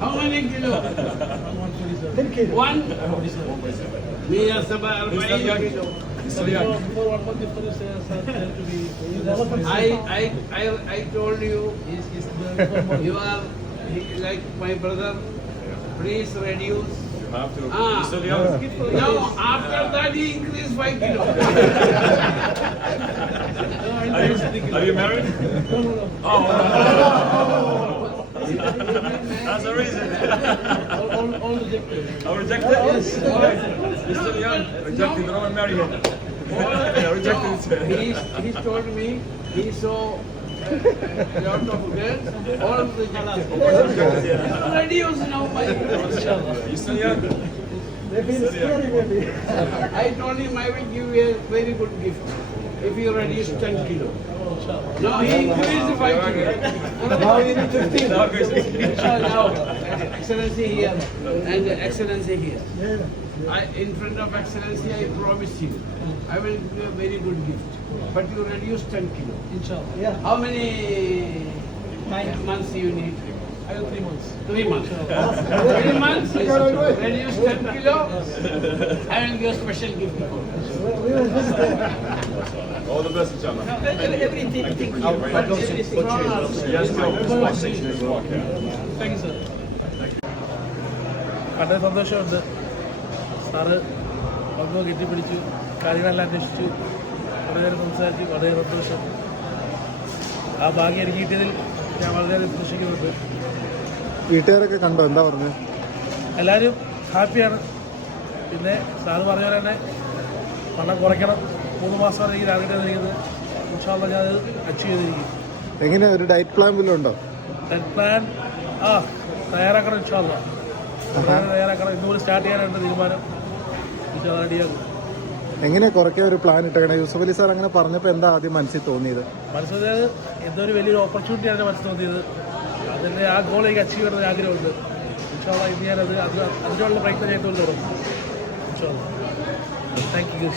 How many kilo? 10 kilo. One. Mia Sabah Arba'in kilo. For 1 month if there is to be. I told you, you are like my brother. Please reduce. You have to. No, after that he increased 5 kilo. Are you married? No. Oh. That's the reason. All rejected. Oh, rejected? Yes. You're still young. Rejected. Don't want to marry you. Yeah, rejected. He told me he saw lot of girls, all rejected. Reduce now 5 kilo. You're still young. They feel scary maybe. I told him I will give you a very good gift if you reduce 10 kilo. No, he increased 5 kilo. Now you need 15. Now, guys. Now, Excellency here and Excellency here. Yeah. In front of Excellency, I promise you, I will give you a very good gift. But you reduce 10 kilo. Inshallah. Yeah. How many months you need? I have 3 months. 3 months. 3 months, reduce 10 kilo, I will give a special gift. We will visit there. All the best, inshallah. Everything. Yes, go. Thank you, sir. വളരെ സന്തോഷമുണ്ട് സാറ് വന്നു കെട്ടിപ്പിടിച്ചു കാര്യങ്ങളെല്ലാം അന്വേഷിച്ചു വളരെയേറെ സംസാരിച്ചു വളരെ സന്തോഷം ആ ഭാഗ്യം എനിക്ക് കിട്ടിയതിൽ ഞാൻ വളരെയേറെ സന്തോഷിക്കുന്നുണ്ട് വീട്ടുകാരൊക്കെ കണ്ടോ? എന്താ പറഞ്ഞത്? എല്ലാവരും ഹാപ്പിയാണ്. പിന്നെ സാറ് പറഞ്ഞ പോലെ തന്നെ പണം കുറയ്ക്കണം. 3 മാസമാണ് എനിക്ക് ടാർഗറ്റ് ചെയ്തിരിക്കുന്നത്. ഇൻഷാല്ലാ ഞാനത് അച്ചീവ് ചെയ്തിരിക്കും. എങ്ങനെ ഒരു ഡയറ്റ് പ്ലാൻ വല്ലതും ഉണ്ടോ? ഡയറ്റ് പ്ലാൻ തയ്യാറാക്കണം. ഇൻഷാല്ലാ തയ്യാറാക്കണം. ഇന്നുകൂടി സ്റ്റാർട്ട് ചെയ്യാനാണ് തീരുമാനം. ഇൻഷാല്ലാ റെഡിയാകും. എങ്ങനെ കുറയ്ക്കാൻ ഒരു പ്ലാൻ ഇട്ടേക്കണേ? യൂസഫ് അലി സാർ അങ്ങനെ പറഞ്ഞപ്പോൾ എന്താ ആദ്യം മനസ്സിൽ തോന്നിയത്? മനസ്സിലായത് എന്തൊരു വലിയൊരു ഓപ്പർച്യൂണിറ്റിയാണ് മനസ്സിൽ തോന്നിയത്. അതിൻ്റെ ആ ഗോൾ എനിക്ക് അച്ചീവ് ചെയ്യണമെന്ന് ആഗ്രഹമുണ്ട്. ഇൻഷാല്ലാ ഇത് ഞാനത് അതിനുള്ള പ്രയത്നം ചെയ്തുകൊണ്ട് തുടങ്ങും. ഇൻഷാല്ലാ. Thank you.